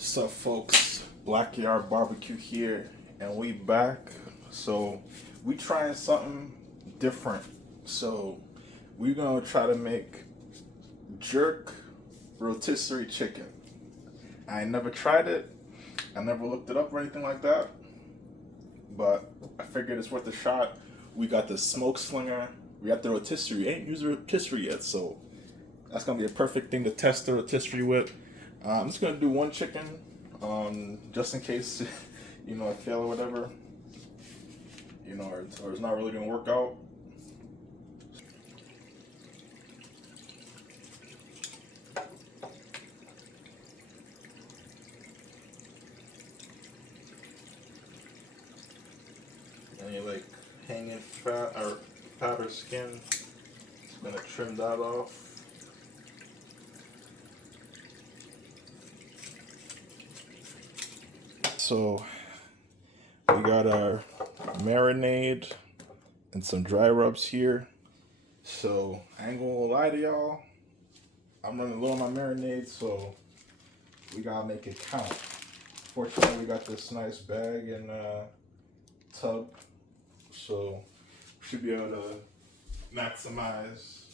So folks, Blackyard Barbecue here, and we back. So we trying something different. So we're gonna try to make jerk rotisserie chicken. I ain't never tried it. I never looked it up or anything like that. But I figured it's worth a shot. We got the Smokeslinger. We got the rotisserie. Ain't used the rotisserie yet, so that's gonna be a perfect thing to test the rotisserie with. I'm just gonna do one chicken, just in case, I fail or whatever, or it's not really gonna work out. And you like hanging fat or powder skin. Just gonna trim that off. So we got our marinade and some dry rubs here. So I ain't gonna lie to y'all, I'm running low on my marinade, so we gotta make it count. Fortunately, we got this nice bag and tub, so we should be able to maximize.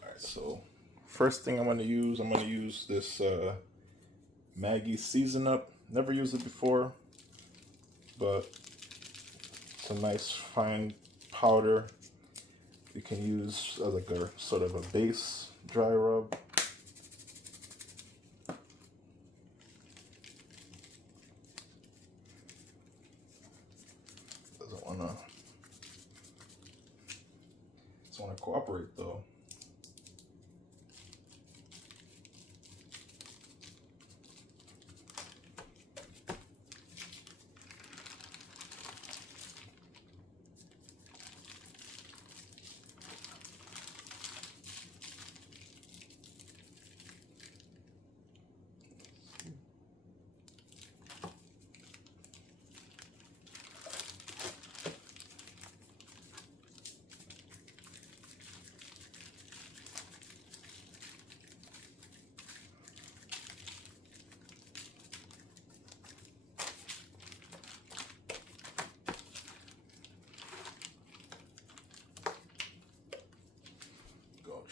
Alright, so first thing I'm gonna use this Maggi Season Up. Never used it before, but it's a nice fine powder we can use as like a sort of a base dry rub. Doesn't wanna cooperate though.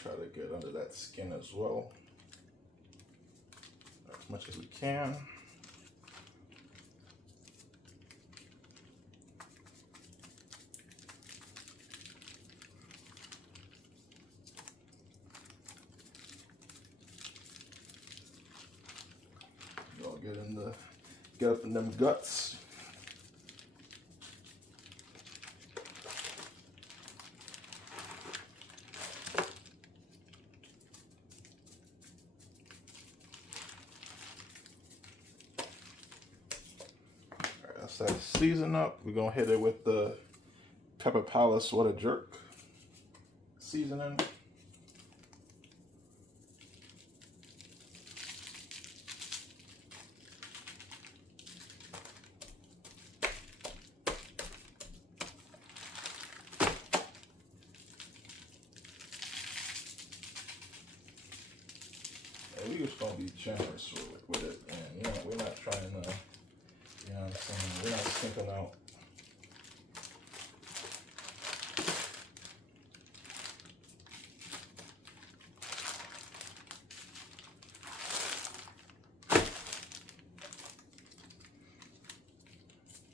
Try to get under that skin as well, as much as we can. Y'all get up in them guts. That's that season up. We're gonna hit it with the Pepper Palace What a Jerk seasoning. And we just gonna be generous with it, and we're not trying to, what I'm saying, we're not skimping out.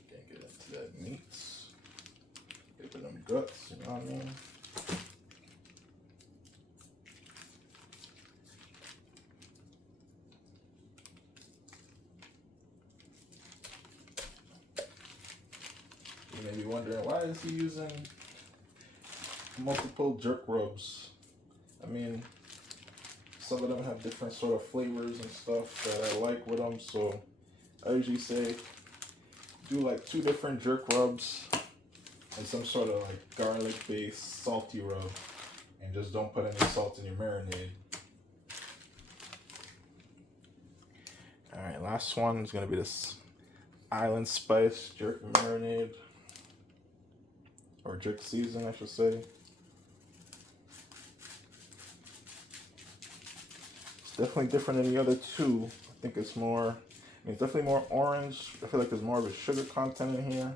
Can't get into that meats. Get into them guts, you know what I mean? You may be wondering, why is he using multiple jerk rubs? I mean, some of them have different sort of flavors and stuff that I like with them, so I usually say do like 2 different jerk rubs and some sort of like garlic based salty rub, and just don't put any salt in your marinade. Alright, last one is gonna be this Island Spice jerk marinade, or jerk season I should say. definitely different than the other two. I think it's more, I mean, it's definitely more orange. I feel like there's more of a sugar content in here.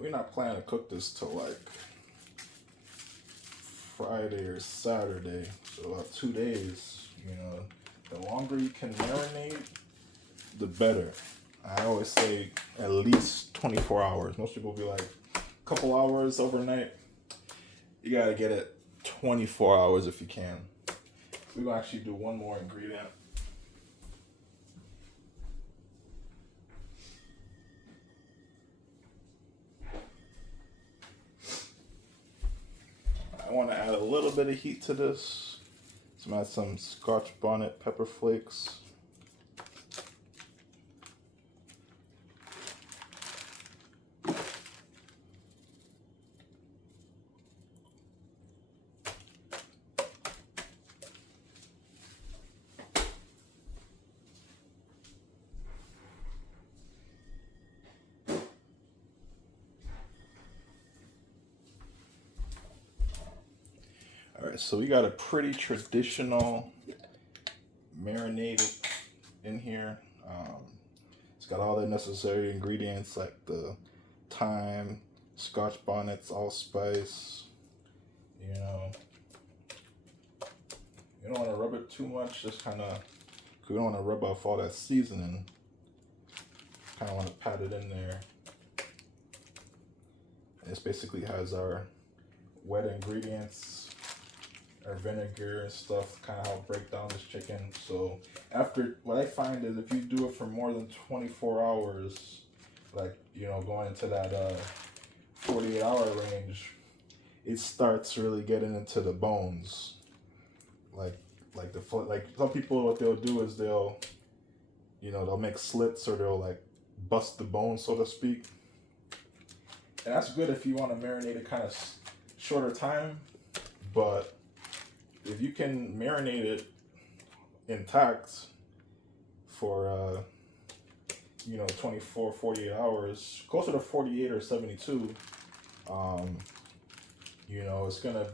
We're not planning to cook this till like Friday or Saturday, so about 2 days. You know, the longer you can marinate, the better. I always say at least 24 hours. Most people be like a couple hours overnight. You gotta get it 24 hours if you can. We're gonna actually do one more ingredient. I want to add a little bit of heat to this. So I'm gonna add some Scotch bonnet pepper flakes. All right, so we got a pretty traditional marinade in here. It's got all the necessary ingredients like the thyme, Scotch bonnets, allspice. You know, you don't want to rub it too much. Just kind of, we don't want to rub off all that seasoning. Kind of want to pat it in there. And this basically has our wet ingredients, our vinegar and stuff, kind of help break down this chicken. So after, what I find is if you do it for more than 24 hours, like, you know, going into that 48-hour range, it starts really getting into the bones. Like some people, what they'll do is they'll make slits, or they'll like bust the bone, so to speak. And that's good if you want to marinate it kind of shorter time, but if you can marinate it intact for 24, 48 hours, closer to 48 or 72, it's gonna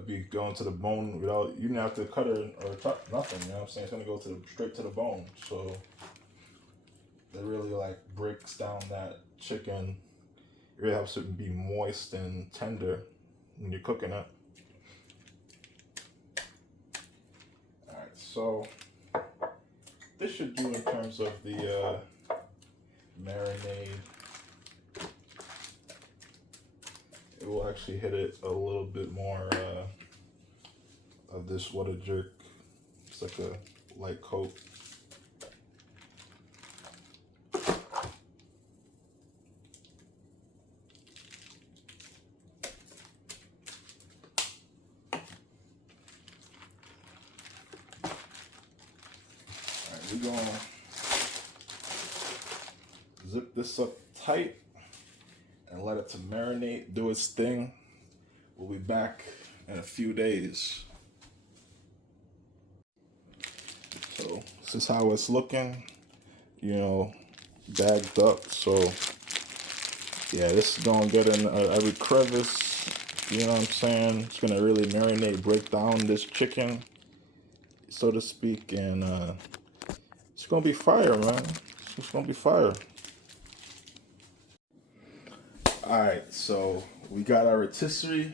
be going to the bone without, you don't have to cut it or chop nothing, you know what I'm saying? It's gonna go straight to the bone. So that really like breaks down that chicken. It really helps it be moist and tender when you're cooking it. Alright, so this should do in terms of the marinade. It will actually hit it a little bit more of this water jerk. It's like a light coat. We're gonna zip this up tight and let it to marinate, do its thing. We'll be back in a few days. So this is how it's looking, bagged up. So yeah, this is gonna get in every crevice, you know what I'm saying? It's gonna really marinate, break down this chicken, so to speak, and it's gonna be fire, man. It's gonna be fire. Alright, so we got our rotisserie.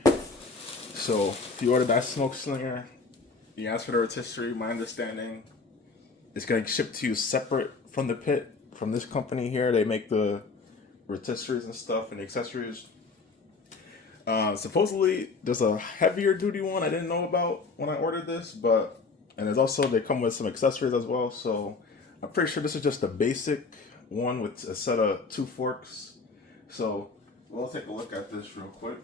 So if you order that Smokeslinger, you ask for the rotisserie. My understanding, it's gonna ship to you separate from the pit, from this company here. They make the rotisseries and stuff and the accessories. Supposedly there's a heavier duty one I didn't know about when I ordered this, and there's also, they come with some accessories as well. So I'm pretty sure this is just a basic one with a set of 2 forks. So we'll take a look at this real quick.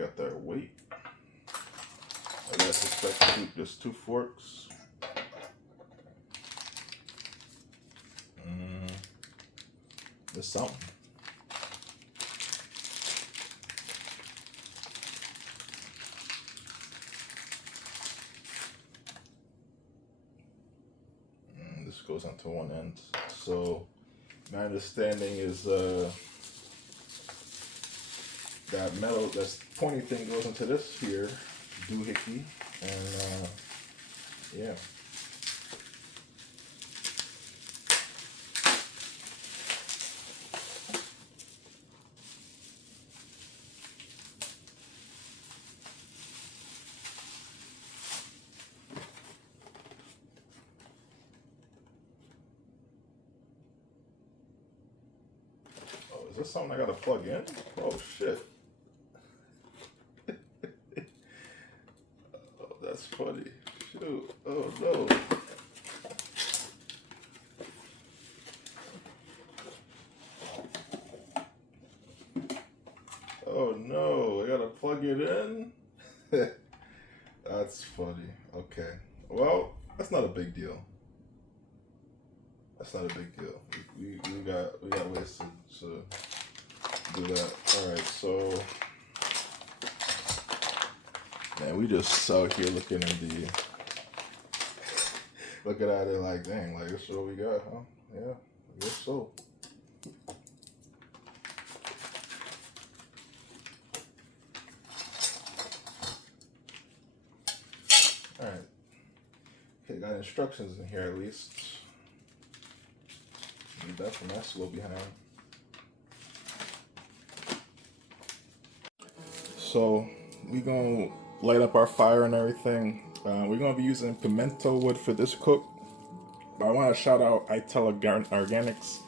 got that weight. I guess expect just 2 forks. There's something. This goes onto one end. So my understanding is that metal, that pointy thing goes into this here doohickey, and yeah. Oh, is this something I gotta plug in? Oh shit. Oh, that's funny. Shoot. Oh no. Oh no, I gotta plug it in? That's funny. Okay. Well, that's not a big deal. That's not a big deal. We got ways to do that. Alright, so man, we just out here looking at it like, dang, like this is what we got, huh? Yeah, I guess so. Alright. Okay, got instructions in here at least. Need that from that slow behind. So we're gonna light up our fire and everything. We're gonna be using pimento wood for this cook. But I want to shout out Ital Organics.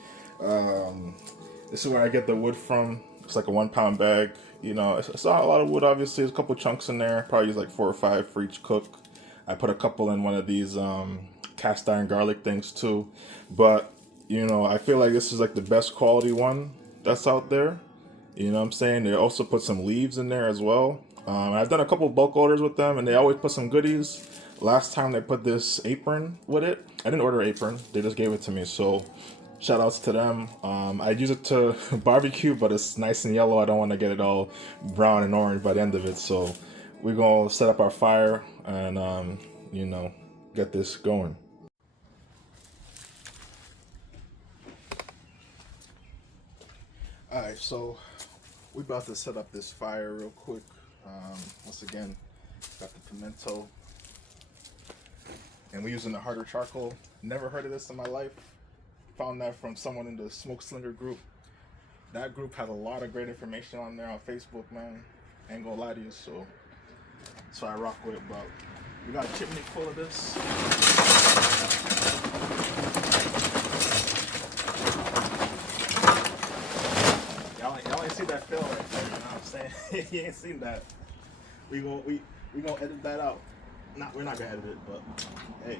This is where I get the wood from. It's like a 1 pound bag. You know, it's not a lot of wood. Obviously, there's a couple chunks in there. Probably use like 4 or 5 for each cook. I put a couple in one of these cast iron garlic things too. But you know, I feel like this is like the best quality one that's out there. You know what I'm saying? They also put some leaves in there as well. I've done a couple of bulk orders with them, and they always put some goodies. Last time they put this apron with it. I didn't order an apron. They just gave it to me. So shout outs to them. I use it to barbecue, but it's nice and yellow. I don't want to get it all brown and orange by the end of it. So we're going to set up our fire and, you know, get this going. Alright, so we're about to set up this fire real quick. Once again, got the pimento. And we're using the harder charcoal. Never heard of this in my life. Found that from someone in the Smokeslinger group. That group has a lot of great information on there on Facebook, man. Ain't gonna lie to you, so that's what I rock with. But we got a chimney full of this. Y'all ain't see that fail right there, you know what I'm saying? You ain't seen that. We gonna edit that out. We're not gonna edit it, but hey,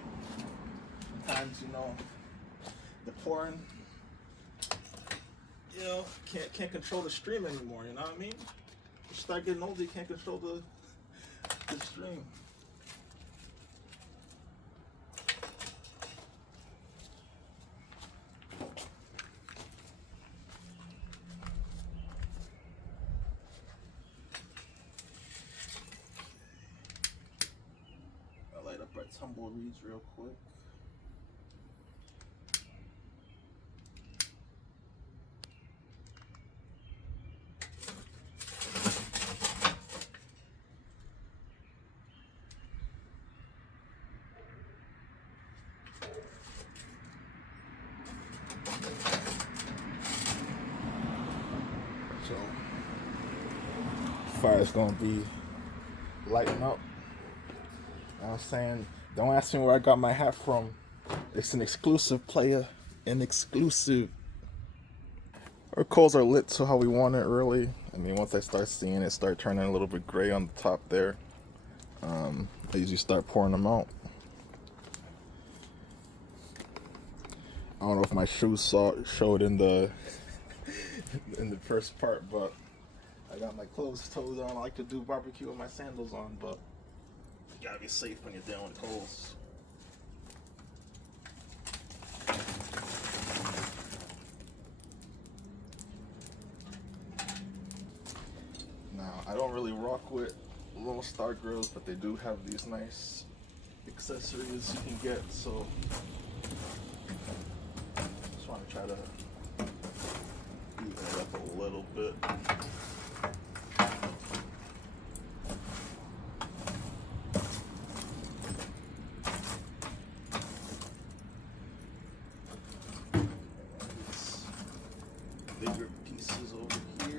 sometimes, you know, the pouring, you know, can't control the stream anymore. You know what I mean? You start getting older, you can't control the stream. I'll light up our tumbleweeds real quick. So fire's gonna be lighting up. You know what I'm saying? Don't ask me where I got my hat from. It's an exclusive, player. An exclusive. Our coals are lit to how we want it, really. I mean, once I start seeing it start turning a little bit gray on the top there, I usually start pouring them out. I don't know if my shoes showed in the in the first part, but I got my closed toes on. I like to do barbecue with my sandals on, but you gotta be safe when you're dealing with coals. Now, I don't really rock with Lone Star grills, but they do have these nice accessories you can get, so just want to try to even it up a little bit. These bigger pieces over here.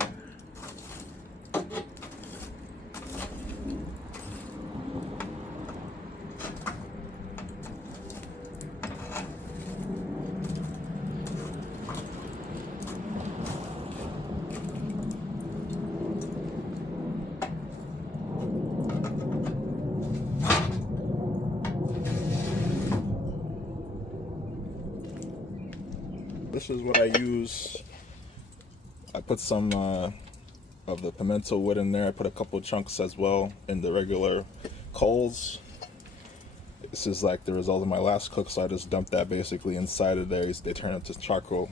This is what I use. I put some of the pimento wood in there. I put a couple chunks as well in the regular coals. This is like the result of my last cook, so I just dumped that basically inside of there. They turn into charcoal.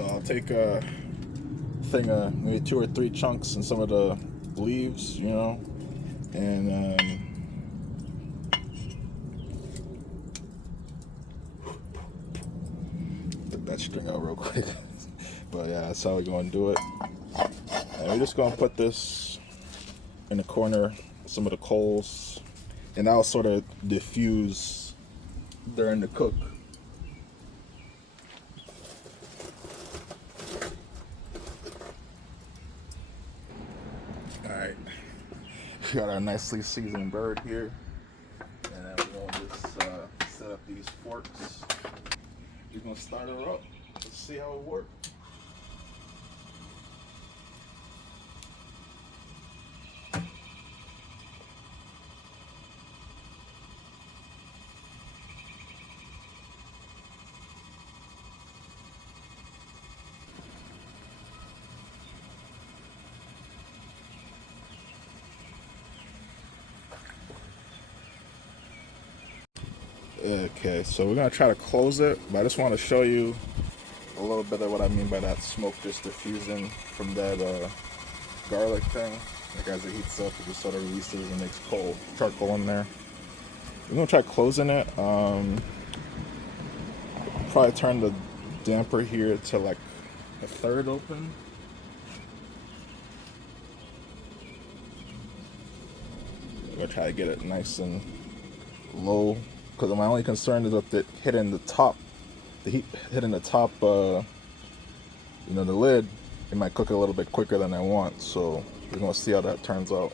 I'll take a thing of maybe 2 or 3 chunks and some of the leaves, you know, and put that string out real quick. But yeah, that's how we're going to do it. And we're just going to put this in the corner, some of the coals, and that'll sort of diffuse during the cook. Alright, we got our nicely seasoned bird here, and then we're going to just set up these forks. We're going to start her up. Let's see how it works. Okay, so we're gonna try to close it, but I just want to show you a little bit of what I mean by that smoke just diffusing from that garlic thing. Like as it heats up, it just sort of releases and makes charcoal in there. We're gonna try closing it. Probably turn the damper here to like a third open. We're gonna try to get it nice and low, because my only concern is with it hitting the top, the heat hitting the top, you know, the lid. It might cook a little bit quicker than I want, so we're gonna see how that turns out.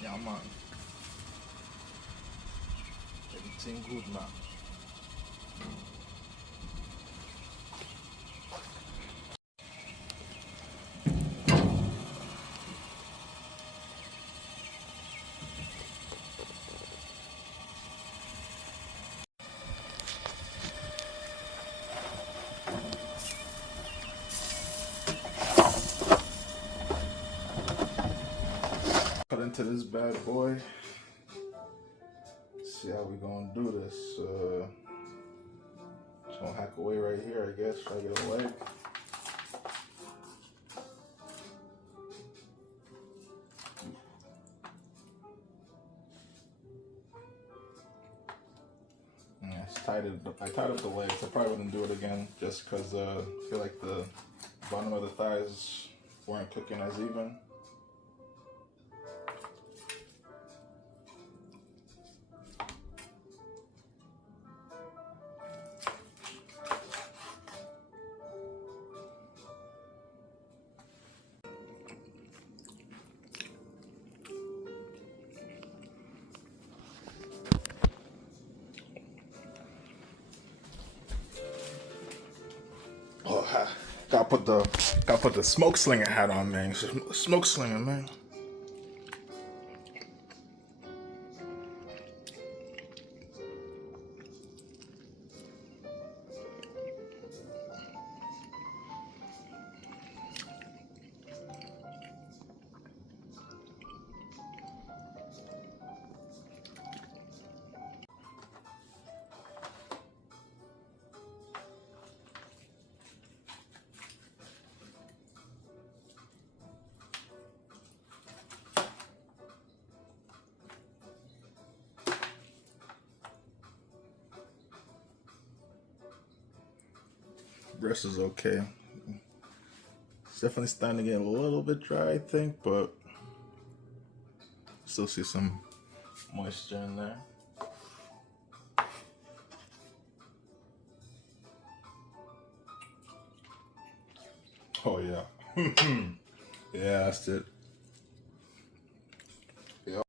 Yeah, man. Everything good, man. Cut into this bad boy. See how we gonna do this. Just gonna hack away right here, I guess. Try to get a leg. Yeah, I tied up the legs. I probably wouldn't do it again just because I feel like the bottom of the thighs weren't cooking as even. Oh, Gotta put the smoke slinger hat on, man. Smoke slinger, man. Breast is okay. It's definitely starting to get a little bit dry, I think, but still see some moisture in there. Oh yeah. Yeah, that's it.